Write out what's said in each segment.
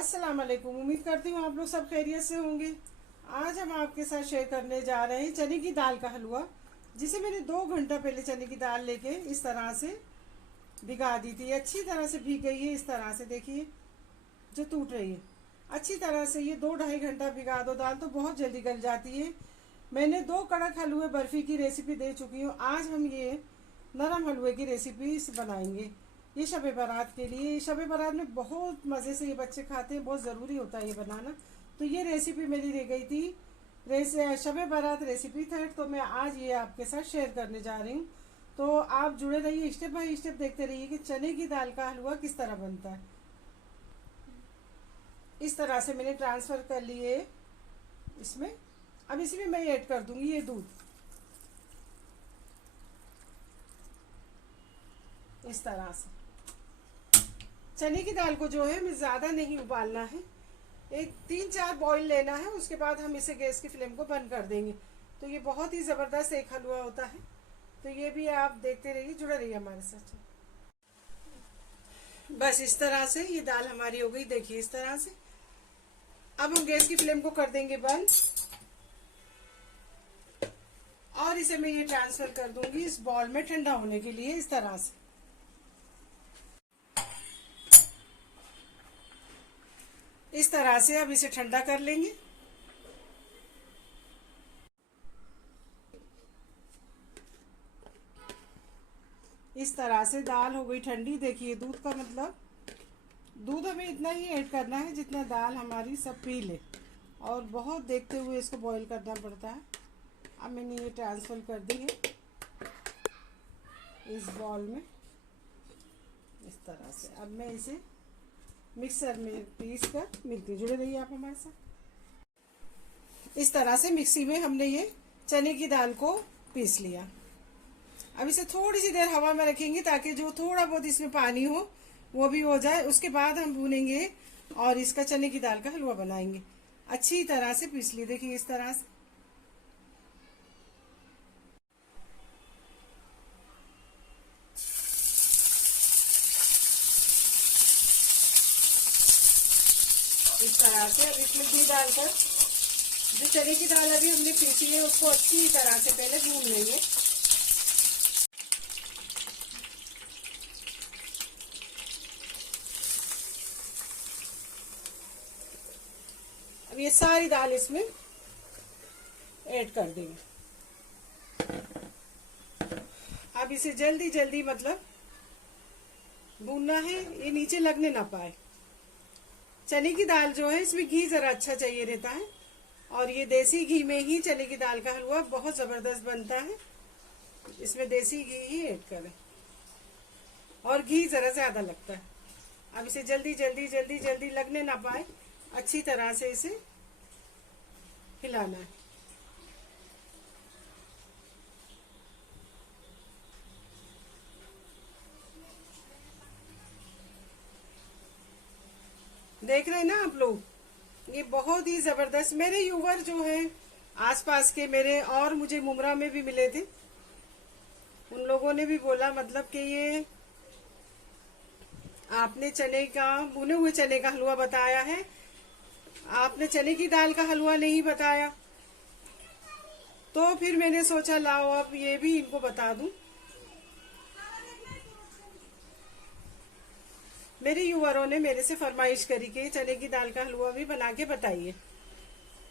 अस्सलाम वालेकुम। उम्मीद करती हूँ आप लोग सब खैरियत से होंगे। आज हम आपके साथ शेयर करने जा रहे हैं चने की दाल का हलवा, जिसे मैंने 2 घंटा पहले चने की दाल लेके इस तरह से भिगा दी थी। अच्छी तरह से भीग गई है। इस तरह से देखिए जो टूट रही है। अच्छी तरह से ये 2-2.5 घंटा भिगा दो दाल तो बहुत जल्दी गल जाती है। मैंने 2 कड़क हलवे बर्फ़ी की रेसिपी दे चुकी हूँ। आज हम ये नरम हलवे की रेसिपी बनाएंगे। ये शब बारात के लिए, शब बारात में बहुत मज़े से ये बच्चे खाते हैं, बहुत ज़रूरी होता है ये बनाना। तो ये रेसिपी मेरी रह गई थी शब बारात रेसिपी थर्ड, तो मैं आज ये आपके साथ शेयर करने जा रही हूँ। तो आप जुड़े रहिए, स्टेप बाय स्टेप देखते रहिए कि चने की दाल का हलवा किस तरह बनता है। इस तरह से मैंने ट्रांसफ़र कर लिए इसमें। अब इसमें मैं ऐड कर दूंगी ये दूध। इस तरह से चने की दाल को जो है मैं ज़्यादा नहीं उबालना है, एक 3-4 बॉईल लेना है। उसके बाद हम इसे गैस की फ्लेम को बंद कर देंगे। तो ये बहुत ही ज़बरदस्त एक हलवा होता है। तो ये भी आप देखते रहिए, जुड़े रहिए हमारे साथ। बस इस तरह से ये दाल हमारी हो गई, देखिए इस तरह से। अब हम गैस की फ्लेम को कर देंगे बंद और इसे मैं ये ट्रांसफर कर दूंगी इस बॉल में ठंडा होने के लिए। इस तरह से अब इसे ठंडा कर लेंगे। इस तरह से दाल हो गई ठंडी। देखिए दूध का मतलब, दूध हमें इतना ही ऐड करना है जितना दाल हमारी सब पी ले, और बहुत देखते हुए इसको बॉईल करना पड़ता है। अब मैंने ये ट्रांसफर कर दी है इस बॉल में। इस तरह से अब मैं इसे मिक्सर में पीस कर मिलती, जुड़े रहिए आप हमारे साथ। इस तरह से मिक्सी में हमने ये चने की दाल को पीस लिया। अब इसे थोड़ी सी देर हवा में रखेंगे ताकि जो थोड़ा बहुत इसमें पानी हो वो भी हो जाए। उसके बाद हम भूनेंगे और इसका चने की दाल का हलवा बनाएंगे। अच्छी तरह से पीस ली, देखिए इस तरह से। इस तरह से अब इसमें घी डालकर जो चने की दाल अभी हमने पीसी है उसको अच्छी तरह से पहले भून लेंगे। अब ये सारी दाल इसमें ऐड कर देंगे। अब इसे जल्दी जल्दी मतलब भूनना है, ये नीचे लगने ना पाए। चने की दाल जो है इसमें घी जरा अच्छा चाहिए रहता है, और ये देसी घी में ही चने की दाल का हलवा बहुत जबरदस्त बनता है। इसमें देसी घी ही ऐड करें और घी जरा ज्यादा लगता है। अब इसे जल्दी जल्दी जल्दी जल्दी लगने ना पाए, अच्छी तरह से इसे हिलाना है। देख रहे हैं ना आप लोग, ये बहुत ही जबरदस्त। मेरे यूवर जो है आसपास के मेरे, और मुझे मुमरा में भी मिले थे, उन लोगों ने भी बोला मतलब कि ये आपने चने का, भुने हुए चने का हलवा बताया है, आपने चने की दाल का हलवा नहीं बताया। तो फिर मैंने सोचा लाओ अब ये भी इनको बता दूं। मेरे युवाओं ने मेरे से फरमाइश करी कि चने की दाल का हलवा भी बना के बताइए।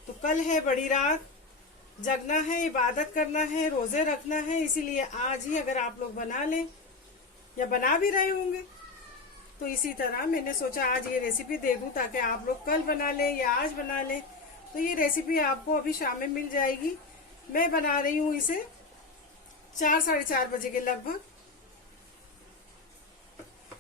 तो कल है बड़ी रात, जगना है, इबादत करना है, रोजे रखना है, इसीलिए आज ही अगर आप लोग बना लें या बना भी रहे होंगे तो इसी तरह मैंने सोचा आज ये रेसिपी दे दूं ताकि आप लोग कल बना लें या आज बना लें। तो ये रेसिपी आपको अभी शाम में मिल जाएगी। मैं बना रही हूँ इसे 4-4:30 बजे के लगभग।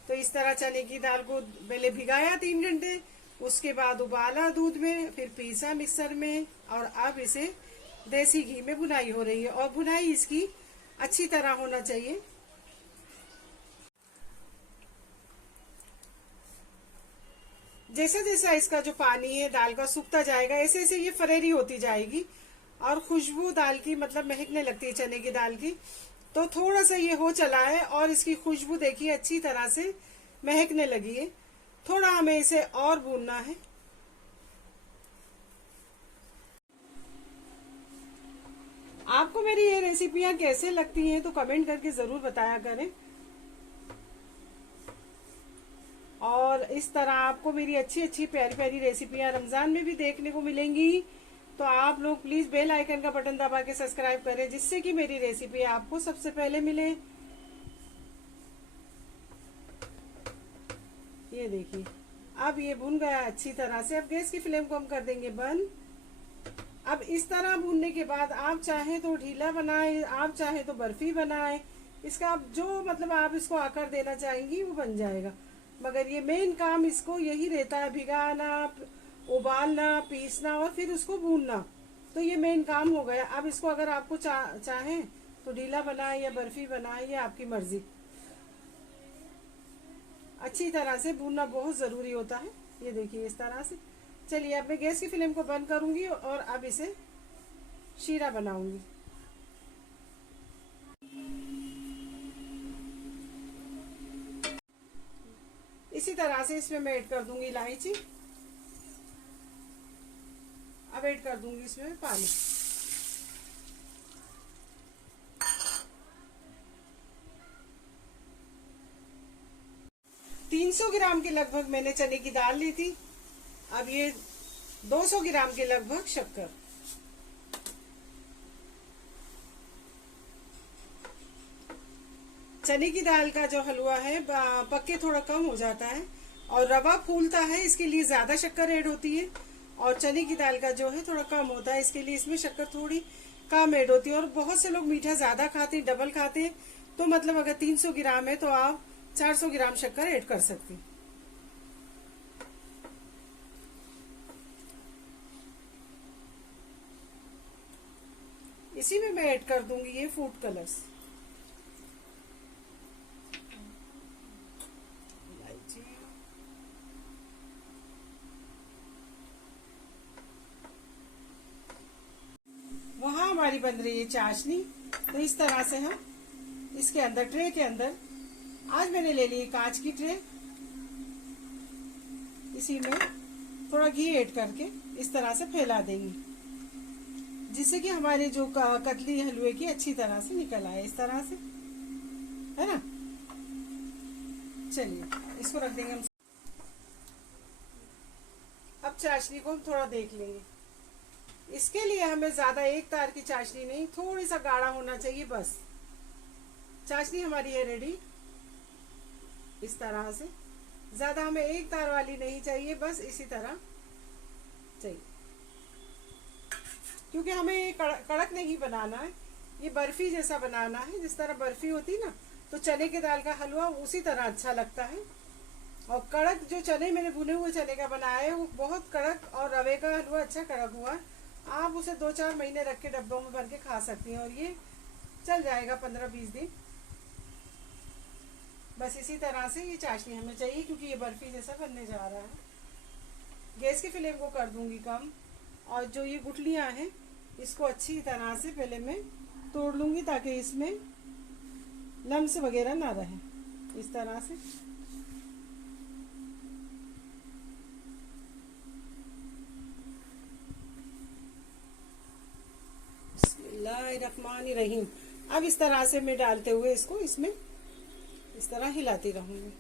तो इस तरह चने की दाल को पहले भिगाया 3 घंटे, उसके बाद उबाला दूध में, फिर पीसा मिक्सर में, और अब इसे देसी घी में भुनाई हो रही है। और भुनाई इसकी अच्छी तरह होना चाहिए। जैसे जैसा इसका जो पानी है दाल का सूखता जाएगा, ऐसे ऐसे ये फरेरी होती जाएगी और खुशबू दाल की मतलब महकने लगती है चने की दाल की। तो थोड़ा सा ये हो चला है और इसकी खुशबू देखिए अच्छी तरह से महकने लगी है। थोड़ा हमें इसे और भूनना है। आपको मेरी ये रेसिपियां कैसे लगती हैं तो कमेंट करके जरूर बताया करें। और इस तरह आपको मेरी अच्छी अच्छी प्यारी प्यारी रेसिपियां रमजान में भी देखने को मिलेंगी। तो आप लोग प्लीज बेल आइकन का बटन दबा के सब्सक्राइब करें, जिससे कि मेरी रेसिपी आपको सबसे पहले मिले। ये देखिए, अब ये भुन गया अच्छी तरह से। अब गैस की फ्लेम को हम कर देंगे बंद। अब इस तरह भूनने के बाद आप चाहे तो ढीला बनाएं, आप चाहे तो बर्फी बनाएं। इसका आप जो मतलब आप इसको आकार देना चाहेंगी वो बन जाएगा। मगर ये मेन काम इसको यही रहता है, भिगाना, उबालना, पीसना और फिर उसको भूनना। तो ये मेन काम हो गया। अब इसको अगर आपको चाहें तो ढीला बनाएं या बर्फी बनाएं, ये आपकी मर्जी। अच्छी तरह से भूनना बहुत जरूरी होता है। ये देखिए इस तरह से। चलिए अब मैं गैस की फ्लेम को बंद करूंगी और अब इसे शीरा बनाऊंगी। इसी तरह से इसमें मैं ऐड कर दूंगी इलायची। अब ऐड कर दूंगी इसमें पानी। तीन 300 ग्राम के लगभग मैंने चने की दाल ली थी। अब ये 200 ग्राम के लगभग शक्कर। चने की दाल का जो हलवा है पक्के थोड़ा कम हो जाता है और रवा फूलता है, इसके लिए ज्यादा शक्कर ऐड होती है। और चने की दाल का जो है थोड़ा कम होता है, इसके लिए इसमें शक्कर थोड़ी कम ऐड होती है। और बहुत से लोग मीठा ज्यादा खाते हैं, डबल खाते हैं। तो मतलब अगर 300 ग्राम है तो आप 400 ग्राम शक्कर ऐड कर सकते हैं। इसी में मैं ऐड कर दूंगी ये फूड कलर्स। वहां हमारी बन रही है चाशनी। तो इस तरह से हम इसके अंदर, ट्रे के अंदर, आज मैंने ले ली कांच की ट्रे, इसी में थोड़ा घी ऐड करके इस तरह से फैला देंगे, जिससे कि हमारे जो कतली हलवे की अच्छी तरह से निकल आए, इस तरह से, है ना। चलिए इसको रख देंगे हम। अब चाशनी को हम थोड़ा देख लेंगे। इसके लिए हमें ज्यादा एक तार की चाशनी नहीं, थोड़ी सा गाढ़ा होना चाहिए बस। चाशनी हमारी है रेडी। इस तरह से ज्यादा हमें एक तार वाली नहीं चाहिए, बस इसी तरह चाहिए, क्योंकि हमें ये कड़क नहीं बनाना है, ये बर्फी जैसा बनाना है। जिस तरह बर्फी होती ना, तो चने की दाल का हलवा उसी तरह अच्छा लगता है। और कड़क जो चने मैंने भुने हुए चने का बनाया है वो बहुत कड़क, और रवे का हलवा अच्छा कड़क हुआ। आप उसे 2-4 महीने रख के डब्बों में भर के खा सकती हैं और ये चल जाएगा 15-20 दिन। बस इसी तरह से ये चाशनी हमें चाहिए, क्योंकि ये बर्फी जैसा बनने जा रहा है। गैस की फ्लेम को कर दूंगी कम। और जो ये गुठलियां हैं इसको अच्छी तरह से पहले मैं तोड़ लूंगी, ताकि इसमें लम्स वगैरह ना रहे। इस तरह से बिस्मिल्लाहिर्रहमानिर्रहीम। अब इस तरह से मैं डालते हुए इसको इसमें इस तरह हिलाती रहूंगी।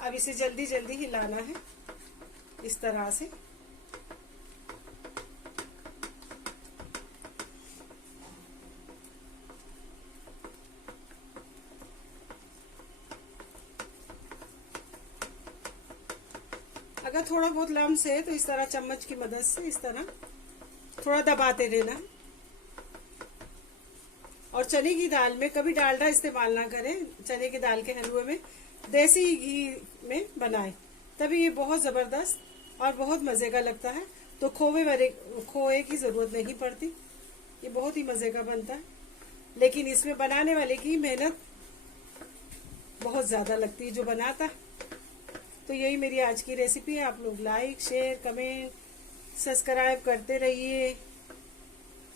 अब इसे जल्दी जल्दी हिलाना है इस तरह से। अगर थोड़ा बहुत लम्स है तो इस तरह चम्मच की मदद से इस तरह थोड़ा दबाते रहना। और चने की दाल में कभी डालडा इस्तेमाल ना करें। चने की दाल के हलवे में देसी घी में बनाएं, तभी ये बहुत जबरदस्त और बहुत मजे का लगता है। तो खोए की जरूरत नहीं पड़ती, ये बहुत ही मजे का बनता है। लेकिन इसमें बनाने वाले की मेहनत बहुत ज्यादा लगती है जो बनाता है। तो यही मेरी आज की रेसिपी है। आप लोग लाइक, शेयर, कमेंट, सब्सक्राइब करते रहिए।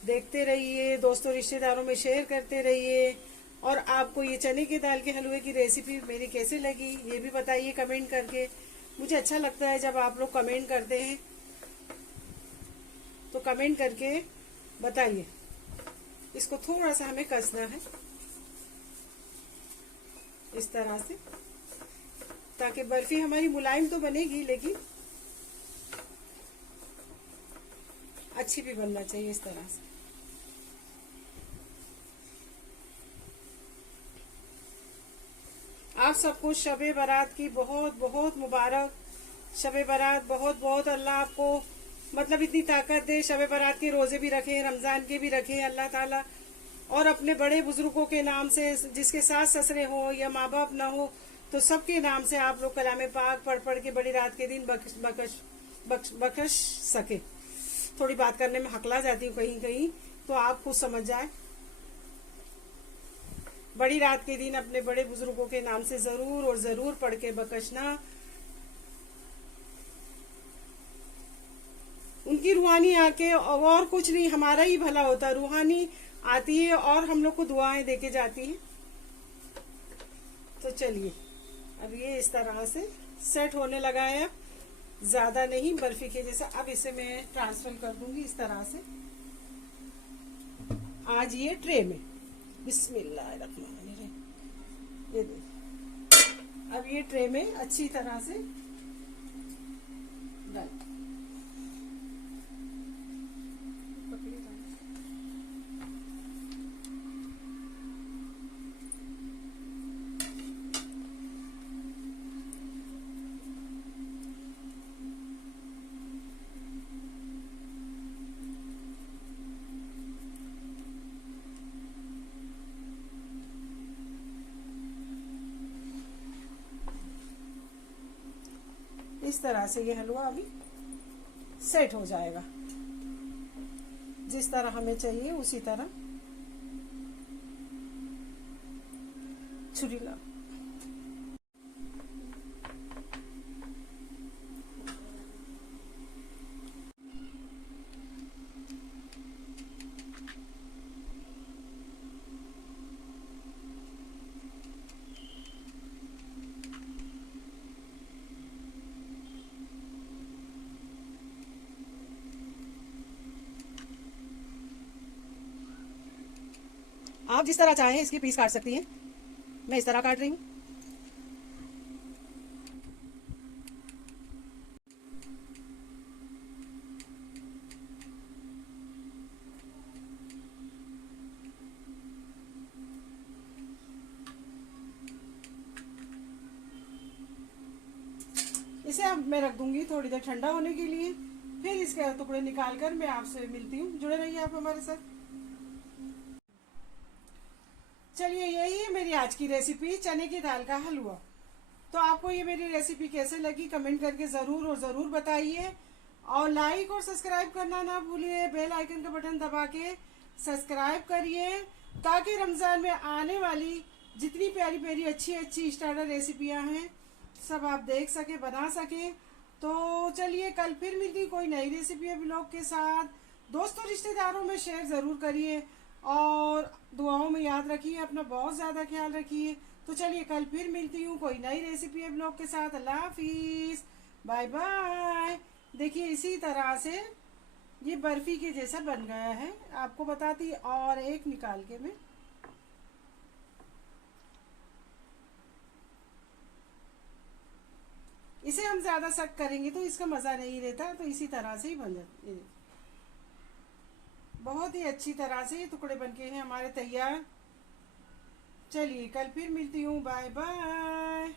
देखते रहिए, दोस्तों रिश्तेदारों में शेयर करते रहिए। और आपको ये चने की दाल के हलवे की रेसिपी मेरी कैसे लगी ये भी बताइए कमेंट करके। मुझे अच्छा लगता है जब आप लोग कमेंट करते हैं, तो कमेंट करके बताइए। इसको थोड़ा सा हमें कसना है इस तरह से, ताकि बर्फी हमारी मुलायम तो बनेगी लेकिन अच्छी भी बनना चाहिए इस तरह से। आप सबको शबे बारात की बहुत बहुत मुबारक। शबे बारात बहुत बहुत अल्लाह आपको मतलब इतनी ताकत दे। शबे बारात के रोजे भी रखें, रमजान के भी रखें अल्लाह ताला। और अपने बड़े बुजुर्गों के नाम से, जिसके सास ससुरे हो या माँ बाप ना हो, तो सबके नाम से आप लोग कलामे पाक पढ़ पढ़ के बड़ी रात के दिन बख्श सके। थोड़ी बात करने में हकला जाती हूँ कहीं कहीं, तो आप कुछ समझ जाए। बड़ी रात के दिन अपने बड़े बुजुर्गों के नाम से जरूर और जरूर पढ़ के बख्शना। उनकी रूहानी आके, और कुछ नहीं, हमारा ही भला होता। रूहानी आती है और हम लोग को दुआएं देके जाती है। तो चलिए अब ये इस तरह से सेट होने लगा है, ज्यादा नहीं, बर्फी के जैसा। अब इसे मैं ट्रांसफर कर दूंगी इस तरह से आज ये ट्रे में। बिस्मिल्लाहिर्रहमानिर्रहीम। ये देखिए अब ये ट्रे में अच्छी तरह से डाल। इस तरह से ये हलवा अभी सेट हो जाएगा, जिस तरह हमें चाहिए उसी तरह। छुरी ला। आप जिस तरह चाहें इसकी पीस काट सकती हैं। मैं इस तरह काट रही हूँ। इसे अब मैं रख दूंगी थोड़ी देर ठंडा होने के लिए। फिर इसके टुकड़े निकाल कर मैं आपसे मिलती हूँ। जुड़े रहिए आप हमारे साथ। चलिए यही है मेरी आज की रेसिपी, चने की दाल का हलवा। तो आपको ये मेरी रेसिपी कैसे लगी कमेंट करके ज़रूर और ज़रूर बताइए। और लाइक और सब्सक्राइब करना ना भूलिए। बेल आइकन का बटन दबा के सब्सक्राइब करिए, ताकि रमज़ान में आने वाली जितनी प्यारी प्यारी अच्छी अच्छी स्टार्टर रेसिपियां हैं सब आप देख सके, बना सके। तो चलिए कल फिर मिलती कोई नई रेसिपी ब्लॉग के साथ। दोस्तों रिश्तेदारों में शेयर ज़रूर करिए और दुआओं में याद रखिए। अपना बहुत ज़्यादा ख्याल रखिए। तो चलिए कल फिर मिलती हूँ कोई नई रेसिपी ब्लॉग के साथ। अल्लाह हाफिज़, बाय बाय। देखिए इसी तरह से ये बर्फी के जैसा बन गया है। आपको बताती और एक निकाल के मैं, इसे हम ज़्यादा सख्त करेंगे तो इसका मज़ा नहीं रहता, तो इसी तरह से ही बन जाती है। बहुत ही अच्छी तरह से ये टुकड़े बनके हैं हमारे तैयार। चलिए कल फिर मिलती हूँ, बाय बाय।